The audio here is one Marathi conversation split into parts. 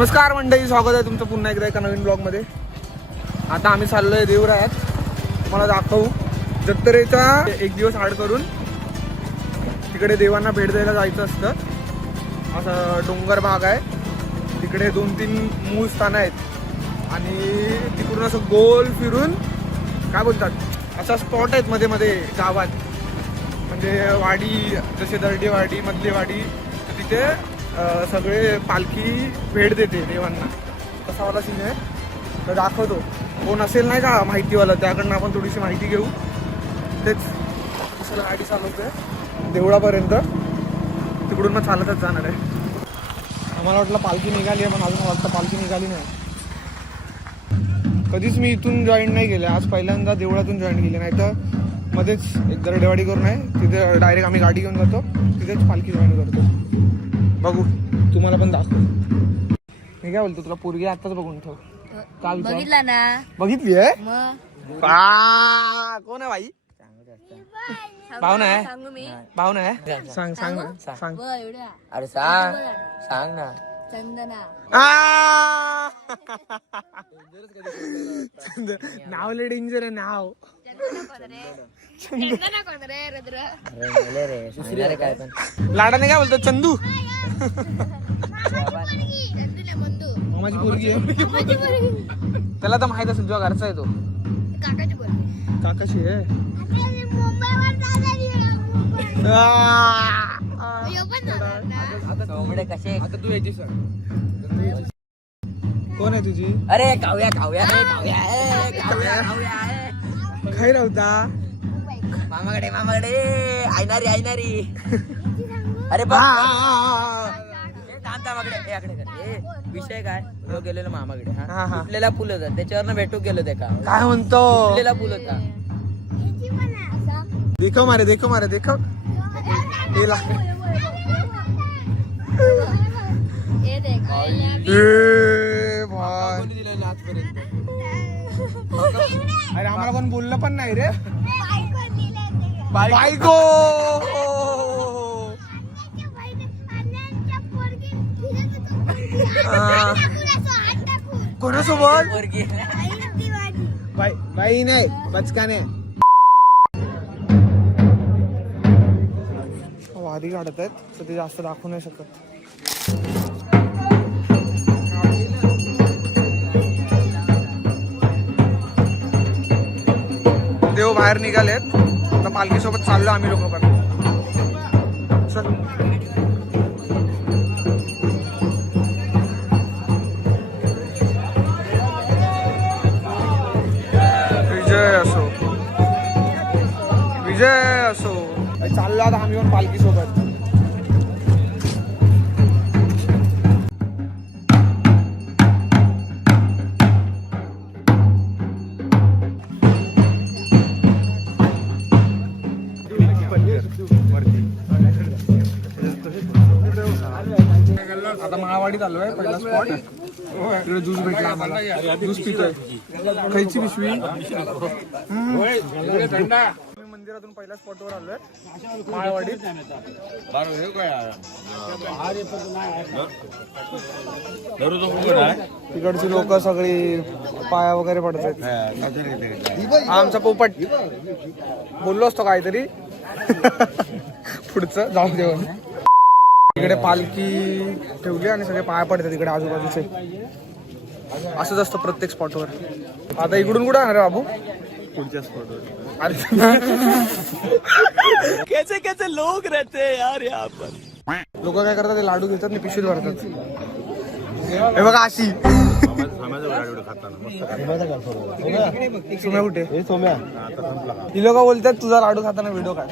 नमस्कार मंडळी, स्वागत आहे तुमचं पुन्हा एकदा एका नवीन ब्लॉगमध्ये. आता आम्ही चाललोय देवरायात. मला दाखवू जत्रेचा एक दिवस आड करून तिकडे देवांना भेट द्यायला जायचं असतं. असं डोंगर भाग आहे, तिकडे 2-3 मूळ स्थानं आहेत आणि तिकडून असं गोल फिरून काय बोलतात असा स्पॉट आहेत मध्ये मध्ये गावात. म्हणजे वाडी, जसे दर्डी वाडी, मधली वाडी, तर तिथे सगळे पालखी भेट देते देवांना. तसा वाला सीन आहे. तर दाखवतो, कोण असेल नाही का माहितीवाला, त्याकडनं आपण थोडीशी माहिती घेऊ. तेच दुसरं गाडी चालवतोय देवळापर्यंत, तिकडून मग चालतच जाणार आहे. आम्हाला वाटलं पालखी निघाली आहे, पण अजून वाटतं पालखी निघाली नाही. कधीच मी इथून जॉईन नाही केलं, आज पहिल्यांदा देवळातून जॉईन केले. नाही तर मध्येच एक दर्डेवाडी करून आहे, तिथे डायरेक्ट आम्ही गाडी घेऊन जातो, तिथेच पालखी जॉईन करतो. बघू, तुम्हाला पण दाखव. मी काय बोलतो, तुला पोरगी आताच बघून ठेव. काल बघितला ना? बघितली आहे? मग कोण आहे बाई? भावना आहे? सांगू मी? भावना आहे? सांग सांग सांग. अरे सांग सांग ना. चंदना. नाव लय डेंजर आहे नाव. चंदना कोण रे? रुद्र. लाडाने काय बोलतो? चंदू. मामाची पोरगी आहे. त्याला तर माहित असेल, तुझ्या घरचा आहे तो. काकाची पोरगी. काकाशी आहे. आता तू यायची सांग. कोण आहे तुझी? अरे काव्या काव्या काव्या काव्या काय नव्हता? मामाकडे मामाकडे ऐनारी ऐनारी. अरे विषय काय, तो गेलेलो मामाकडे. फुटलेला पूल होता, त्याच्यावर भेटू गेलो. ते काय म्हणतो? फुटलेला पूल होता. देखो मारे देखो मारे देखो. अरे आम्हाला कोण बोललं पण नाही रे. बायको कोणासोबत? बाई नाही, बचकाने. वादी काढत आहेत, तर ते जास्त दाखवू नाही शकत. देव बाहेर निघालेत. आता पालखीसोबत चाललो आम्ही लोक पण. चल. विजय असो, विजय असो. चाललो आता आम्ही पण पालखीसोबत. आता माळवाडीत आलोय, पहिला स्पॉट. तिकडे ज्यूस भेटला आम्हाला, ज्यूस पितोय. खायची पिशवी. मंदिरातून पहिल्या स्पॉटवर आलोय, माळवाडीत. तिकडची लोक सगळी पाया वगैरे पडतात. आमचा पोपट बोललो असतो काहीतरी. पुढचं जाऊ देऊन इकडे पालखी ठेवली आणि सगळे पाया पडतात तिकडे आजूबाजूचे. असंच असतं प्रत्येक स्पॉटवर. आता इकडून कुठं आहे रे बाबू? पुढच्या स्पॉटवर. कैसे कैसे लोक रहते यार यहाँ पर. लोक काय करतात, ते लाडू घेतात आणि पिशवीत भरतात. हे बघा अशी. सोम्या कुठे? ही लोक बोलतात तुझा लाडू खाताना व्हिडिओ काढ.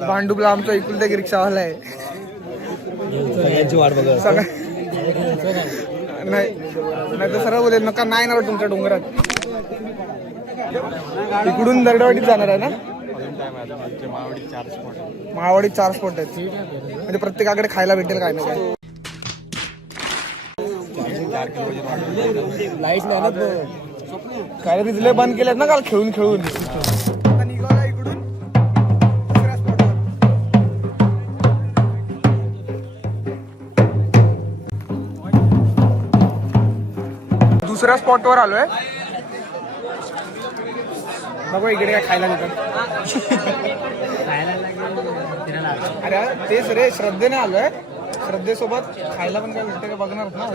भांडुपला आमचा इकुलता एक रिक्षावाला आहे. नाही नाही तर सरळ बोले नका, नाही ना तुमच्या डोंगरात. इकडून दर्डेवाडीत जाणार आहे ना? माळवाडीत 4 स्पॉट आहेत. म्हणजे प्रत्येकाकडे खायला भेटेल काय ना काय. लाईट नाही ना काय, तिथले बंद केलेत ना काल खेळून खेळून. आता निघाला इकडून दुसऱ्या स्पॉटवर. दुसऱ्या स्पॉटवर आलोय. बघू इकडे काय खायला देतात. अरे तेच रे, श्रद्धेने आलोय. श्रद्धेसोबत खायला पण काय भेटतं का बघणार ना.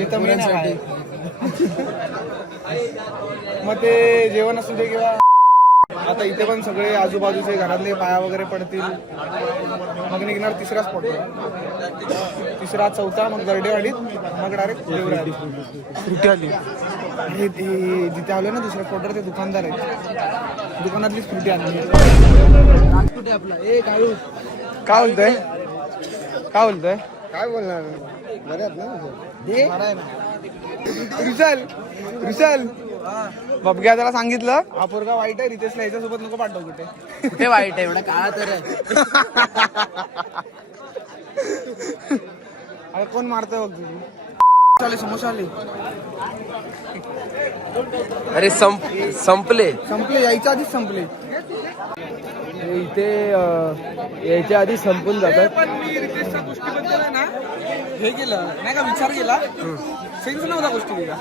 इथं मेन आहे. मग ते जेवण असू दे किंवा आता इथे पण सगळे आजूबाजूचे घरातले पाया वगैरे पडतील. मग निघणार तिसरा स्पॉट, तिसरा चौथा, मग दर्डेवाडीत, मग डायरेक्ट देवरात. फ्रुटी आली हे जिथे आलो ना दुसऱ्या स्पॉटवर, ते दुकानदार आहेत, दुकानातलीच फ्रुटी आणली. काय बोलतोय काय बोलतोय काय बोलणार बरे आहेत ना. विशाल विशाल बबग्या त्याला सांगितलं हा पोरगा वाईट आहे, रितेशला याच्यासोबत नको पाठव. कुठे वाईट आहे एवढा काळा तर अरे कोण मारतोय बघ तुझी. चाले समोसा आले. अरे संपले यायच्या आधीच संपले. इथे यायच्या आधी संपून जातात. पण मी रितेशच्या गोष्टीबद्दल आहे ना हे केलं नाही का, विचार केला. सेन्स नव्हता गोष्टीला.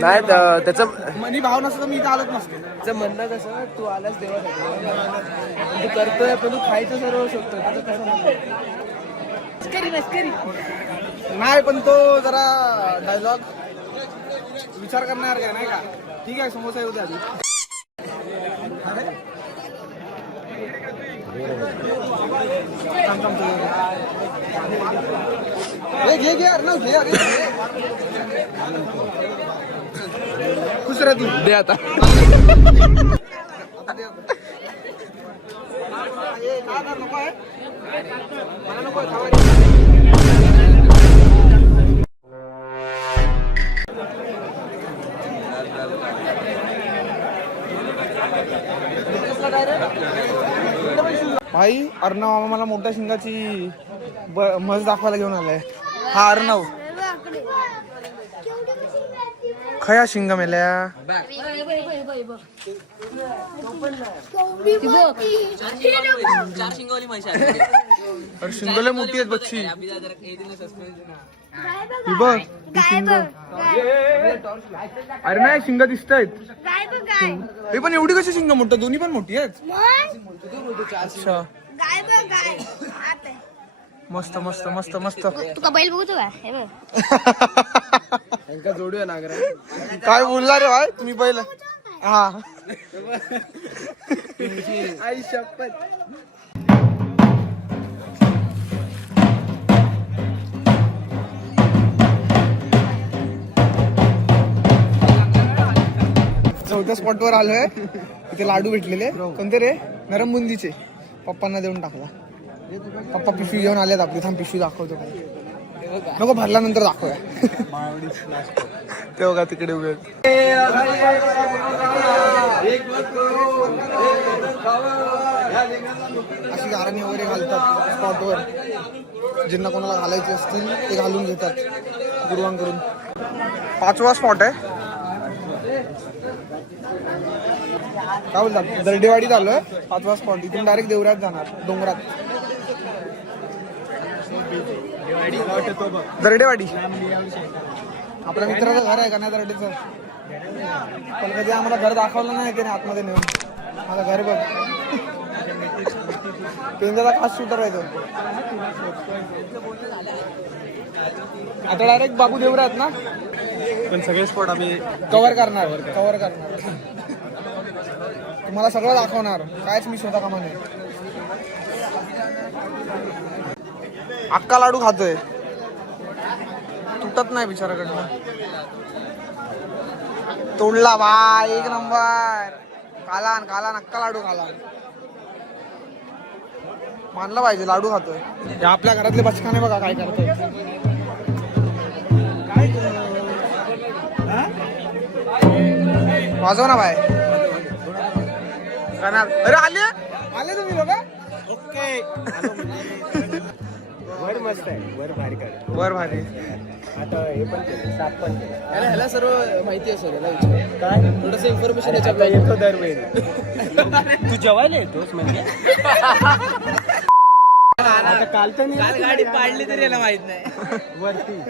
नाही त्याचं मनी भाव नसतं तर मी इथं आलत नसते. त्याचं म्हणणं कसं, तू आलास देवासाठी, तू करतोय पण तू खायचं सर्व शकतो. त्याचं काय नाही पण तो जरा डायलॉग विचार करणार काय नाही का. ठीक आहे समोसा येऊ द्या आधी. घे यार ना, घे अरे खुश राह तू. दे आता. भाई अर्णव मामा मला मोठ्या शिंगाची म्हस दाखवायला घेऊन आलाय. हा अर्णव खया शिंग मेल्या. अरे शिंगले मोठी आहेत बच्ची. बघ शिंग. अरे नाही शिंग दिसत आहेत. हे पण एवढी कशी शिंग मोठं, दोन्ही पण मोठी आहेत. अच्छा मस्त मस्त मस्त मस्त. तुका बैल बघतो का जोडूया नागरा. काय बोलला रे भाई तुम्ही बैल. हा आई शपथ. चौथ्या स्पॉटवर आलोय. इथे लाडू भेटलेले. कोणते रे, नरम बुंदीचे. पप्पांना देऊन टाकला. पप्पा पिशवी घेऊन आल्यात आपली. थांब पिशवी दाखवतो. नको भरल्यानंतर दाखवूया. ते बघा तिकडे उभे. अशी गाराणी वगैरे घालतात स्पॉटवर. ज्यांना कोणाला घालायचे असतील ते घालून घेतात गुरुवांकडून. 5वा स्पॉट आहे. काय बोलतात दर्डेवाडीत आलोय. 5वा स्पॉट. इथून डायरेक्ट देवरात जाणार डोंगरात. दर्डेवाडी आपल्या मित्राचं घर आहे का नाही दर्डेचं. पण कधी आम्हाला घर दाखवलं नाही की नाही आतमध्ये नेऊन. माझं घर बघ. पेंजाचा खास शूटर आहे तो. आता डायरेक्ट बाबू देवरात ना. पण सगळे स्पॉट आम्ही कव्हर करणार. तुम्हाला सगळं दाखवणार. कायच मिस होता कामा नाही. अक्का लाडू खातोय. तुटत नाही बिचाराकडनं. तोडला बाय. एक नंबर. कालान अक्का लाडू खालान. मानलं पाहिजे. लाडू खातोय. आपल्या घरातले बचकाने बघा काय करतोय. वाजव ना बाय. अरे आले तुम्ही लोक. ओके वर मस्त आहे. वर भारी कर. वर भारी. आता हे पण साप पण ह्याला सर्व माहिती असेल. काय थोडस इन्फॉर्मेशन येतो दरवेळी. तू जेवायला येतोस म्हणजे. आता काल गाडी पाडली तरी याला माहित नाही. वरती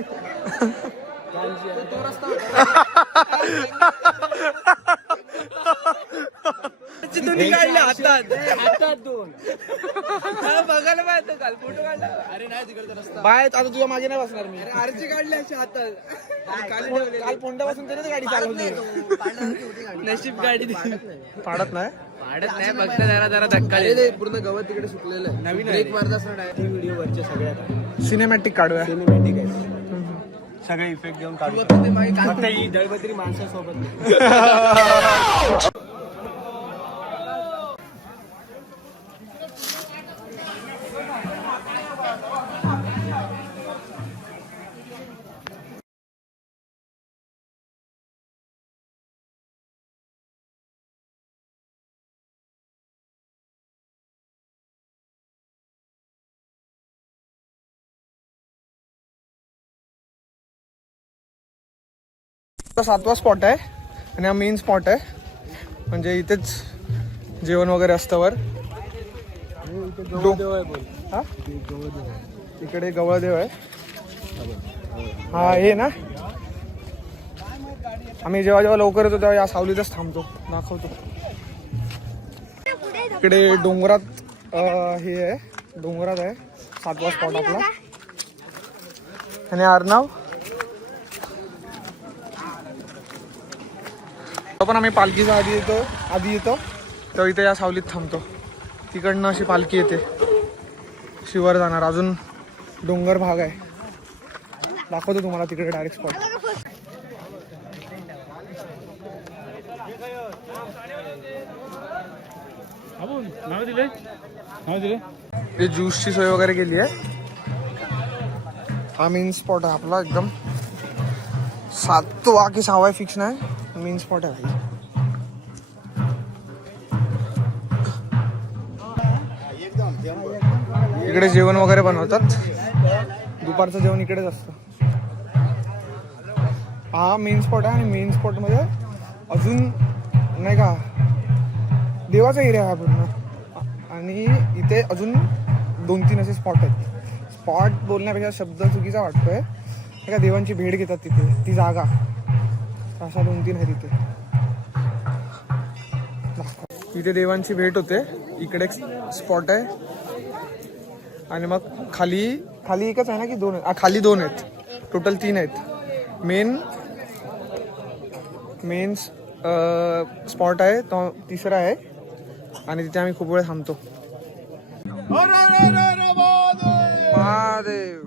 तो रस्ता तुम्ही काढले हातात दोन बघायला पाहिजे काल फोटो काढला. अरे नाही तिकडे रस्ता बाय आता तुझ्या मागे नाही बसणार मी. आरची काढली अशी हातात. काल पोंड्यापासून तरीच गाडी चालवली. नशीब गाडी पाडत नाही फक्त जरा धक्का पूर्ण गवत तिकडे सुकलेलं आहे. नवीन एक मारत असणार ती व्हिडिओ वरच्या सगळ्यात सिनेमॅटिक काढूया. सिनेमॅटिक आहे सगळे इफेक्ट देऊन काढू. फक्त ही दळबद्री माणसासोबत सातवा स्पॉट आहे आणि हा मेन स्पॉट आहे. म्हणजे इथेच जेवण वगैरे असतं वर. हा इकडे गवळदेव आहे. हा हे ना आम्ही जेव्हा जेव्हा लवकर येतो तेव्हा या सावलीतच थांबतो. दाखवतो इकडे डोंगरात हे आहे. डोंगरात आहे सातवा स्पॉट आपला. आणि आरनाव पण आम्ही पालखीच्या आधी येतो तेव्हा इथे या सावलीत थांबतो. तिकडनं अशी पालखी येते शिवर जाणार. अजून डोंगर भाग आहे. दाखवतो तुम्हाला तिकडे डायरेक्ट स्पॉट. हे ज्यूसची सोय वगैरे केली आहे. हा मेन स्पॉट आहे आपला. एकदम 7वा की 6वा फिक्स नाही. मेन स्पॉट आहे. इकडे जेवण वगैरे बनवतात. दुपारचं जेवण इकडेच असतं. हा मेन स्पॉट आहे. आणि मेन स्पॉट मध्ये अजून नाही का देवाचा एरिया आहे पूर्ण. आणि इथे अजून 2-3 असे स्पॉट आहेत. स्पॉट बोलण्यापेक्षा शब्द चुकीचा वाटतोय. का देवांची भेट घेतात तिथे. ती जागा अशा 2-3 आहे तिथे. इथे देवांची भेट होते. इकडे एक स्पॉट आहे. आणि मग खाली एकच आहे ना की 2 आहेत. खाली 2 आहेत. टोटल 3 आहेत. मेन स्पॉट आहे तो तिसरा आहे. आणि तिथे आम्ही खूप वेळ थांबतो. महादेव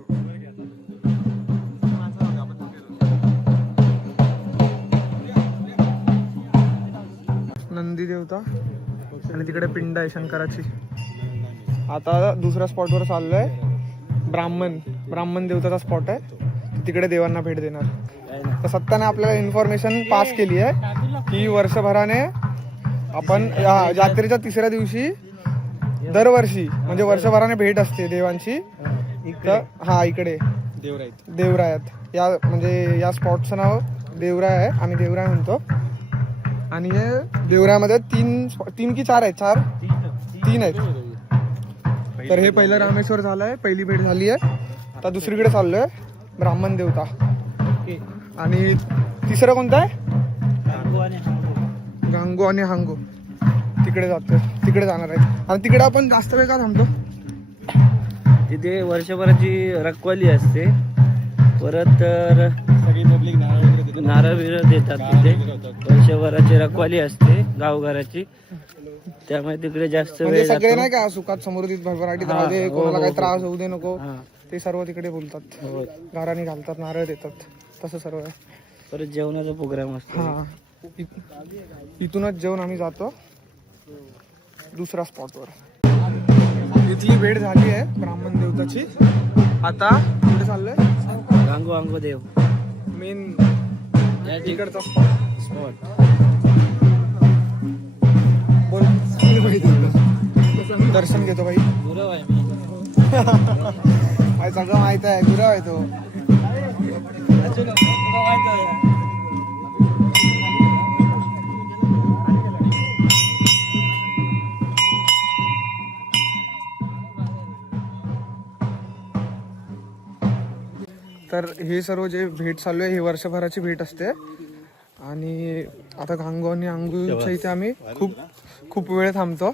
नंदी देवता. आणि तिकडे पिंड आहे शंकराची. आता दुसऱ्या स्पॉटवर चाललोय. ब्राह्मण देवताचा स्पॉट आहे. तिकडे देवांना भेट देणार. तर सत्ताने आपल्याला इन्फॉर्मेशन पास केली आहे की वर्षभराने आपण यात्रेच्या तिसऱ्या दिवशी दरवर्षी म्हणजे वर्षभराने भेट असते देवांची. हा इकडे देवरायात या म्हणजे या स्पॉटचं नाव देवराय आहे. आम्ही देवराय म्हणतो. आणि हे देवरायामध्ये 3 की 4 आहेत. 3 आहेत. तर हे पहिलं रामेश्वर झालंय. पहिली भेट झाली आहे. आता दुसरीकडे चाललोय ब्राह्मण देवता. आणि तिसरं कोणतं आहे गांगो आणि हांगो. तिकडे जाणार आहे. आणि तिकडे आपण जास्त वेळ का थांबतो. तिथे वर्षभराची रखवाली असते. परत सगळी पब्लिक नारळ बिरळ देतात. तिथे वर्षभराची रखवाली असते गावघराची. त्यामुळे तिकडे जास्त वेळ सगळे नाही का सुखात समृद्धीत भरभराटीत राहू दे. कोणाला काही त्रास होऊ दे नको. ते सर्व तिकडे बोलतात. गाराणी घालतात. नारळ देतात. तसं सर्व आहे. परत जेवणाचा प्रोग्राम असतो. हा इथूनच जेवण आम्ही जातो दुसऱ्या स्पॉटवर. इथली भेट झाली आहे ब्राह्मण देवताची. आता कुठे चाललोय गांगो देव मेन इकडचा स्पॉट. बोल दर्शन घेतो भाई. गुरव आहे मी. सगळं माहित आहे. गुरव आहे तो. तर हे सर्व जे भेट चालू आहे ही वर्षभराची भेट असते. आणि आता गांगो आणि अंगूच्या इथे आम्ही खूप वेळ थांबतो,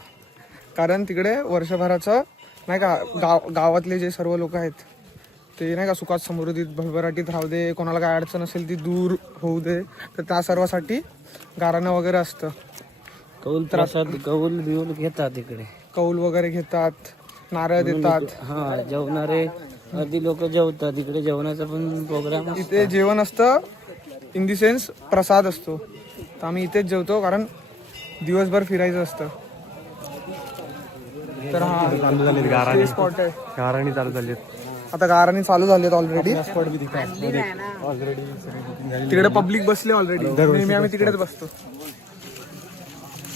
कारण तिकडे वर्षभराचं नाही का गावातले जे सर्व लोक आहेत ते नाही का सुखात समृद्धीत भरभराटीत राहू दे, कोणाला काय अडचण असेल ती दूर होऊ दे, तर त्या सर्वासाठी गाराणं वगैरे असतं. कौल प्रसाद कौल बिऊल घेतात इकडे, कौल वगैरे घेतात, नारळ देतात. हा जेवणारे आधी लोक जेवतात इकडे, जेवणाचा पण प्रोग्राम इथे जेवण असतं इन दी सेन्स प्रसाद असतो, तर आम्ही इथेच जेवतो कारण दिवसभर फिरायचं असतं. तर हा स्पॉट आहे. गाराणी चालू झाली आता गाराणी चालू झाली आहेत ऑलरेडी. तिकडे पब्लिक बसले ऑलरेडी, नेहमी आम्ही तिकडेच बसतो.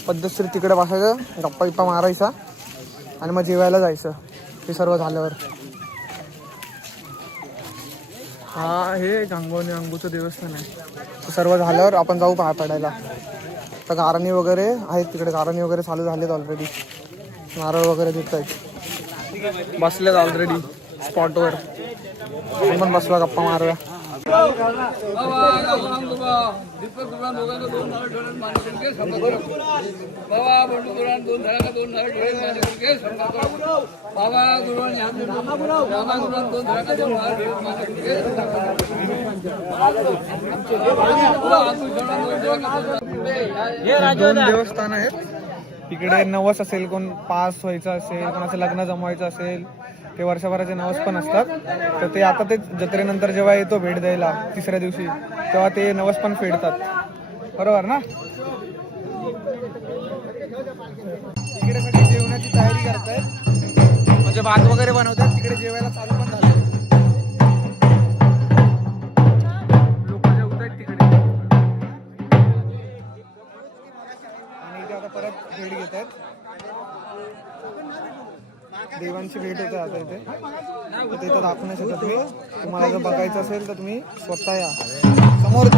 पद्धतशीर तिकडे बसायचं, गप्पा बिप्पा मारायचा आणि मग जेवायला जायचं. हे सर्व झाल्यावर हा हे गांगोनी अंगूचं देवस्थान आहे. सर्व झाल्यावर आपण जाऊ पाय पडायला. तर गाराणी वगैरे आहेत तिकडे, गाराणी वगैरे चालू झालेत ऑलरेडी, नारळ वगैरे देत आहेत. बसलेत ऑलरेडी स्पॉटवर, पण बसला गप्पा मारूया. दोन देवस्थान आहेत तिकडे. नवस असेल, कोण पास व्हायचं असेल, कोणाचं लग्न जमवायचं असेल, ते वर्षभराचे नवस पण असतात. तर ते आता ते जत्रेनंतर जेव्हा येतो भेट द्यायला तिसऱ्या दिवशी, तेव्हा ते नवस पण फेडतात. बरोबर ना? तिकडे सगळी जेवणाची तयारी करतायत, म्हणजे भात वगैरे बनवतात. तिकडे जेवायला चालू पण झालं. लोक जेवत आहेत तिकडे आणि इथे आता परत भेट घेत आहेत. देवांची भेट होते आता इथे. तर ते तर दाखवू नाही शकत मी. तुम्हाला जर बघायचं असेल तर तुम्ही स्वतः या. समोर